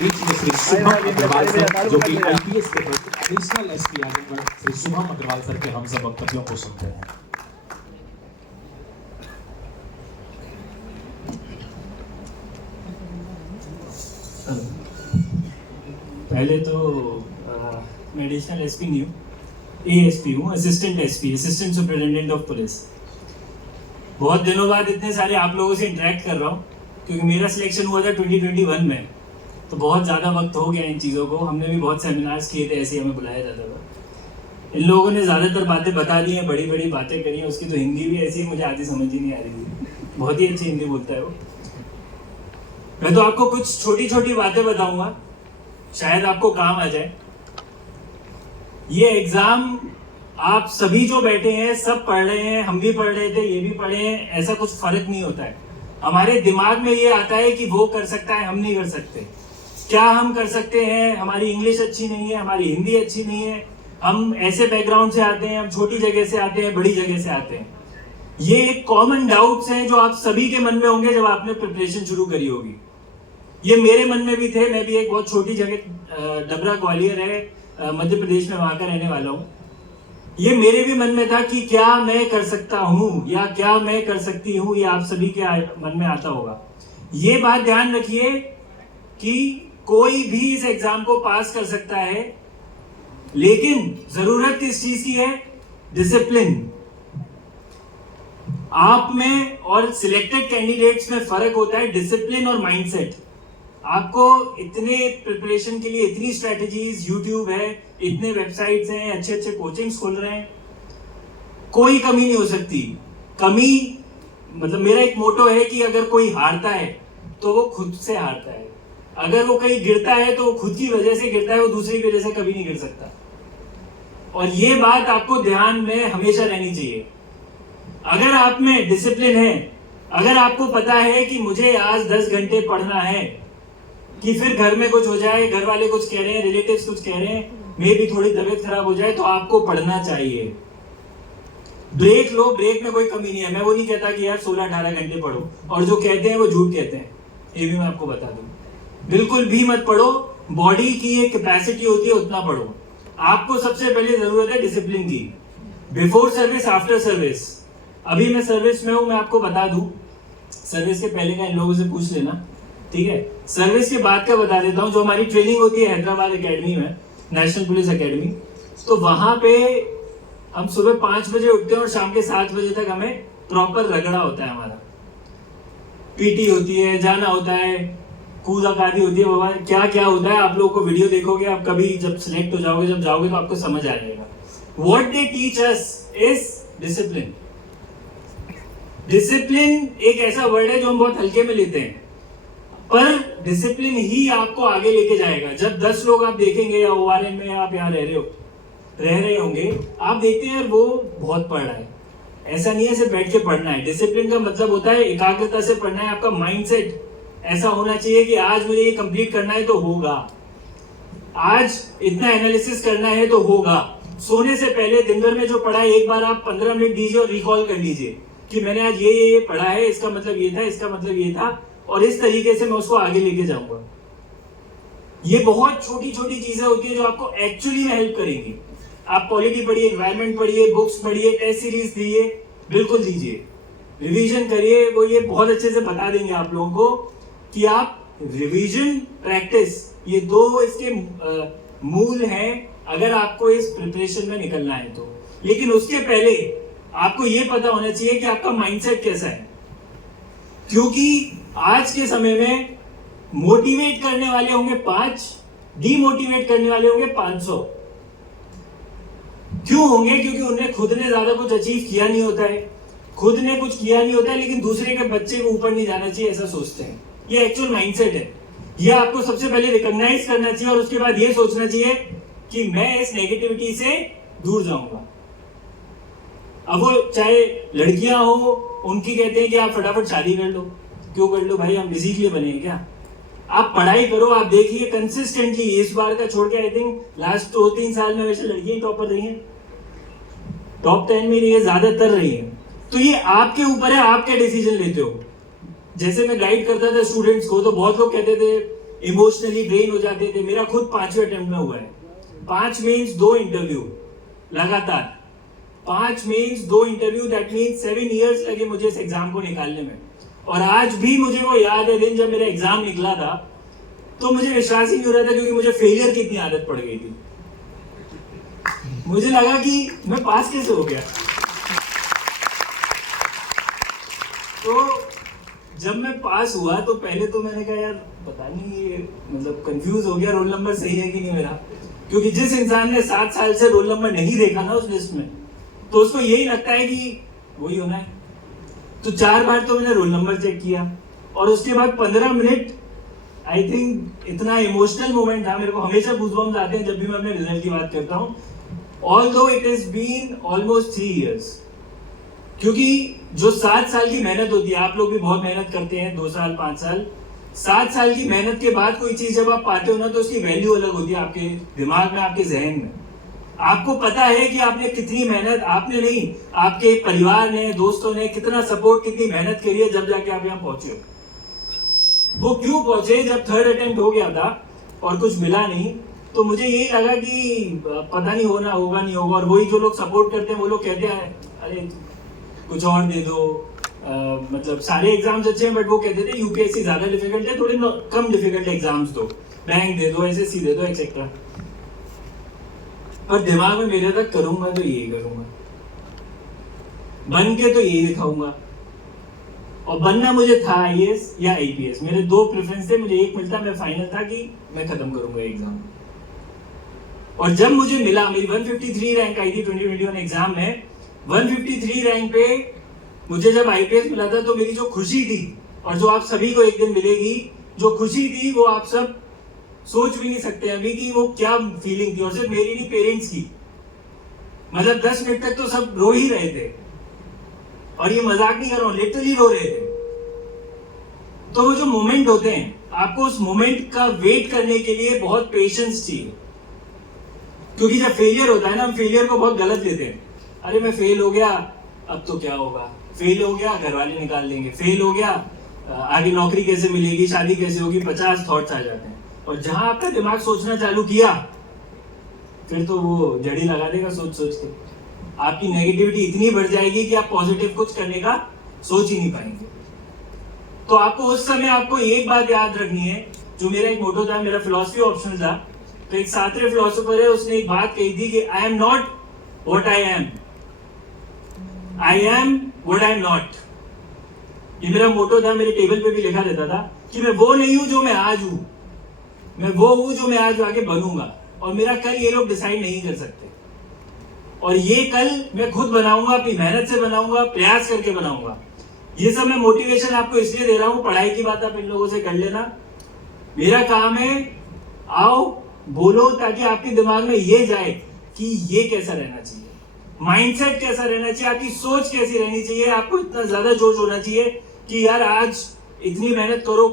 बीच में श्री शुभम अग्रवाल सर जो कि आईपीएस के additional SP Azamgarh Shri Shubham Agarwal sir के हम सब वक्तव्यों को सुनते हैं। पहले तो मैं एडिशनल एसपी नहीं हूँ, एएसपी हूँ, assistant SP, assistant superintendent of police. बहुत दिनों बाद इतने सारे आप लोगों से इंटरेक्ट कर रहा हूँ क्योंकि मेरा सिलेक्शन हुआ था 2021 में, तो बहुत ज़्यादा वक्त हो गया इन चीज़ों को। हमने भी बहुत सेमिनार्स किए थे, ऐसे ही हमें बुलाया जाता था। इन लोगों ने ज़्यादातर बातें बता दी हैं, बड़ी बड़ी बातें करी हैं। उसकी तो हिंदी भी ऐसी है, मुझे आधी समझ ही नहीं आ रही थी। बहुत ही अच्छी हिंदी बोलता है वो। मैं तो आपको कुछ छोटी छोटी बातें बताऊंगा, शायद आपको काम आ जाए। ये एग्जाम आप सभी जो बैठे हैं सब पढ़ रहे हैं, हम भी पढ़ रहे थे, ये भी पढ़े हैं, ऐसा कुछ फर्क नहीं होता है। हमारे दिमाग में ये आता है कि वो कर सकता है, हम नहीं कर सकते। क्या हम कर सकते हैं? हमारी इंग्लिश अच्छी नहीं है, हमारी हिंदी अच्छी नहीं है, हम ऐसे बैकग्राउंड से आते हैं, हम छोटी जगह से आते हैं, बड़ी जगह से आते हैं। ये एक कॉमन डाउट्स हैं जो आप सभी के मन में होंगे जब आपने प्रिपरेशन शुरू करी होगी। ये मेरे मन में भी थे। मैं भी एक बहुत छोटी जगह, डबरा ग्वालियर है मध्य प्रदेश में, वहां का रहने वाला हूँ। ये मेरे भी मन में था कि क्या मैं कर सकता हूँ या क्या मैं कर सकती हूँ, ये आप सभी के मन में आता होगा। ये बात ध्यान रखिए कि कोई भी इस एग्जाम को पास कर सकता है, लेकिन जरूरत किस चीज की है? डिसिप्लिन। आप में और सिलेक्टेड कैंडिडेट्स में फर्क होता है डिसिप्लिन और माइंडसेट। आपको इतने प्रिपरेशन के लिए इतनी स्ट्रेटजीज, यूट्यूब है, इतने वेबसाइट्स हैं, अच्छे अच्छे कोचिंग्स खोल रहे हैं, कोई कमी नहीं हो सकती। कमी मतलब मेरा एक मोटो है कि अगर कोई हारता है तो वो खुद से हारता है, अगर वो कहीं गिरता है तो वो खुद की वजह से गिरता है, वो दूसरी की वजह से कभी नहीं गिर सकता। और ये बात आपको ध्यान में हमेशा रहनी चाहिए। अगर आप में डिसिप्लिन है, अगर आपको पता है कि मुझे आज 10 घंटे पढ़ना है, कि फिर घर में कुछ हो जाए, घर वाले कुछ कह रहे हैं, रिलेटिव्स कुछ कह रहे हैं, मेरी भी थोड़ी तबीयत खराब हो जाए, तो आपको पढ़ना चाहिए। ब्रेक लो, ब्रेक में कोई कमी नहीं है। मैं वो नहीं कहता कि यार 16-18 घंटे पढ़ो, और जो कहते हैं वो झूठ कहते हैं, ये भी मैं आपको बता दूं। बिल्कुल भी मत पढ़ो। बॉडी की एक कैपेसिटी होती है, उतना पढ़ो। आपको सबसे पहले जरूरत है डिसिप्लिन की। Before service, after service. अभी मैं सर्विस में हूं, मैं आपको बता दूं, सर्विस के पहले का इन लोगों से पूछ लेना, ठीक है? सर्विस के बाद का बता देता हूं। जो हमारी ट्रेनिंग होती है हैदराबाद एकेडमी में, नेशनल पुलिस एकेडमी, तो वहां पे हम सुबह 5 बजे उठते हैं और शाम के 7 बजे तक हमें प्रॉपर रगड़ा होता है। हमारा पीटी होती है, जाना होता है, कूदाकादी होती है, बाबा क्या क्या होता है। आप लोगों को वीडियो देखोगे, आप कभी जब सिलेक्ट हो जाओगे, जब जाओगे, तो आपको समझ आ जाएगा। What they teach us is discipline. Discipline एक ऐसा वर्ड है जो हम बहुत हल्के में लेते हैं, पर डिसिप्लिन ही आपको आगे लेके जाएगा। जब 10 लोग आप देखेंगे, या ओआरएन में आप यहाँ रह रहे होंगे, आप देखते हैं वो बहुत पढ़ रहा है। ऐसा नहीं है सिर्फ बैठ के पढ़ना है। डिसिप्लिन का मतलब होता है एकाग्रता से पढ़ना है। आपका माइंडसेट ऐसा होना चाहिए कि आज मुझे ये कंप्लीट करना है तो होगा, आज इतना एनालिसिस करना है तो होगा। सोने से पहले दिन भर में जो पढ़ा है, एक बार आप 15 मिनट दीजिए और रिकॉल कर लीजिए कि मैंने आज ये पढ़ा है, इसका मतलब ये था, इसका मतलब ये था, और इस तरीके से मैं उसको आगे लेके जाऊंगा। ये बहुत छोटी छोटी चीजें होती है जो आपको एक्चुअली में हेल्प करेंगी। आप पॉलिटी पढ़िए, एनवायरनमेंट पढ़िए, बुक्स पढ़िए, टेस्ट सीरीज दिए, बिल्कुल दीजिए, रिवीजन करिए। वो ये बहुत अच्छे से बता देंगे आप लोगों को कि आप रिवीजन, प्रैक्टिस, ये दो इसके मूल हैं अगर आपको इस प्रिपरेशन में निकलना है तो। लेकिन उसके पहले आपको ये पता होना चाहिए कि आपका माइंडसेट कैसा है, क्योंकि आज के समय में मोटिवेट करने वाले होंगे 5, डीमोटिवेट करने वाले होंगे 500। क्यों होंगे? क्योंकि उन्हें खुद ने ज्यादा कुछ अचीव किया नहीं होता है, खुद ने कुछ किया नहीं होता है, लेकिन दूसरे के बच्चे को ऊपर नहीं जाना चाहिए, ऐसा सोचते हैं। ये एक्चुअल माइंडसेट है। ये आपको सबसे पहले रिकॉग्नाइज करना चाहिए और उसके बाद ये सोचना चाहिए कि मैं इस नेगेटिविटी से दूर जाऊंगा। अब वो चाहे लड़कियां हो, उनकी कहते हैं कि आप फटाफट शादी कर लो। क्यों कर लो भाई? हम इसी के लिए बने हैं क्या? आप पढ़ाई करो। आप देखिए कंसिस्टेंटली, इस बार का छोड़ के आई थिंक लास्ट 2-3 साल में हमेशा लड़कियां टॉपर रही हैं, टॉप 10 में रही है, ज्यादातर रही है। तो ये आपके ऊपर है, आप क्या डिसीजन लेते हो। जैसे मैं गाइड करता था स्टूडेंट्स को, तो बहुत लोग कहते थे इमोशनली ड्रेन हो जाते थे। मेरा खुद 5वें अटेम्प्ट में हुआ है। 5 मेंस 2 इंटरव्यू लगातार, 5 mains 2 interview, that means 7 years लगे मुझे इस एग्जाम को निकालने में। और आज भी मुझे वो याद है दिन जब मेरा एग्जाम निकला था, तो मुझे विश्वास ही नहीं हो रहा था, क्योंकि मुझे फेलियर की इतनी आदत पड़ गई थी। मुझे लगा कि मैं पास कैसे हो गया। तो जब मैं पास हुआ तो पहले तो मैंने कहा यार पता नहीं, ये मतलब कंफ्यूज हो गया, रोल नंबर सही है कि नहीं मेरा, क्योंकि जिस इंसान ने 7 साल से रोल नंबर नहीं देखा ना उस लिस्ट में, तो उसको यही लगता है कि वही होना है। तो 4 बार तो मैंने रोल नंबर चेक किया, और उसके बाद 15 मिनट, आई थिंक इतना इमोशनल मोमेंट था। मेरे को हमेशा गूज़बम्स आते हैं जब भी मैं अपने रिजल्ट की बात करता हूँ, although it has been almost 3 years. क्योंकि जो 7 साल की मेहनत होती है, आप लोग भी बहुत मेहनत करते हैं, 2 साल 5 साल, 7 साल की मेहनत के बाद कोई चीज जब आप पाते हो ना, तो उसकी वैल्यू अलग होती है आपके दिमाग में, आपके जहन में। आपको पता है कि आपने कितनी मेहनत, आपने नहीं, आपके परिवार ने, दोस्तों ने कितना सपोर्ट, कितनी मेहनत करी है, जब जाके आप यहाँ पहुंचे हो। वो क्यों पहुंचे? जब 3rd अटेम्प्ट हो गया था और कुछ मिला नहीं, तो मुझे यही लगा कि पता नहीं होना होगा नहीं होगा। और वही जो लोग सपोर्ट करते हैं वो लोग कहते हैं अरे कुछ और दे दो, मतलब सारे एग्जाम्स अच्छे हैं, बट वो कहते थे यूपीएससी ज्यादा डिफिकल्ट है, थोड़े कम डिफिकल्ट एग्जाम्स दो, बैंक दे दो, एसएससी दे दो, एक्सेट्रा। और दिमाग में मेरे तक करूंगा तो यही करूंगा, बन के तो यही दिखाऊंगा। और बनना मुझे था आईएएस या आईपीएस, मेरे 2 प्रेफरेंस थे, मुझे एक मिलता, मैं फाइनल था कि मैं खत्म करूंगा एग्जाम। और जब मुझे मिला, मेरी 153 रैंक आई थी 2021 एग्जाम में, 153 रैंक पे मुझे जब आईपीएस मिला था, तो मेरी जो खुशी थी, और जो आप सभी को एक दिन मिलेगी, जो खुशी थी, वो आप सब सोच भी नहीं सकते अभी कि वो क्या फीलिंग थी। और सिर्फ मेरी नहीं, पेरेंट्स की। मतलब 10 मिनट तक तो सब रो ही रहे थे, और ये मजाक नहीं कर रहा हूं, लिटरली रो रहे थे। तो वो जो मोमेंट होते हैं, आपको उस मोमेंट का वेट करने के लिए बहुत पेशेंस चाहिए। क्योंकि जब फेलियर होता है ना, हम फेलियर को बहुत गलत लेते हैं। अरे मैं फेल हो गया, अब तो क्या होगा, फेल हो गया घर वाले निकाल देंगे, फेल हो गया आगे नौकरी कैसे मिलेगी, शादी कैसे होगी, 50 थॉट्स आ जाते हैं। और जहां आपका दिमाग सोचना चालू किया, फिर तो वो जड़ी लगा देगा सोच सोच के। आपकी नेगेटिविटी इतनी बढ़ जाएगी कि आप पॉजिटिव कुछ करने का सोच ही नहीं पाएंगे। तो आपको उस समय आपको एक बात याद रखनी है, जो मेरा एक मोटो था, मेरा फिलॉसफी ऑप्शनल था। तो एक सातरे फिलोसोफर है, उसने एक बात कही थी कि I am not what I am, I am what I am not. ये मेरा मोटो था, मेरे टेबल पे भी लिखा रहता था कि मैं वो नहीं हूं जो मैं आज हूं, मैं वो हूं जो मैं आज आगे बनूंगा। और मेरा कल ये लोग डिसाइड नहीं कर सकते, और ये कल मैं खुद बनाऊंगा, अपनी मेहनत से बनाऊंगा, प्रयास करके बनाऊंगा। ये सब मैं मोटिवेशन आपको इसलिए दे रहा हूं, पढ़ाई की बात आप इन लोगों से कर लेना। मेरा काम है आओ बोलो, ताकि आपके दिमाग में ये जाए कि ये कैसा रहना चाहिए, माइंडसेट कैसा रहना चाहिए, आपकी सोच कैसी रहनी चाहिए। आपको इतना ज्यादा जोश होना चाहिए कि यार आज इतनी मेहनत करो,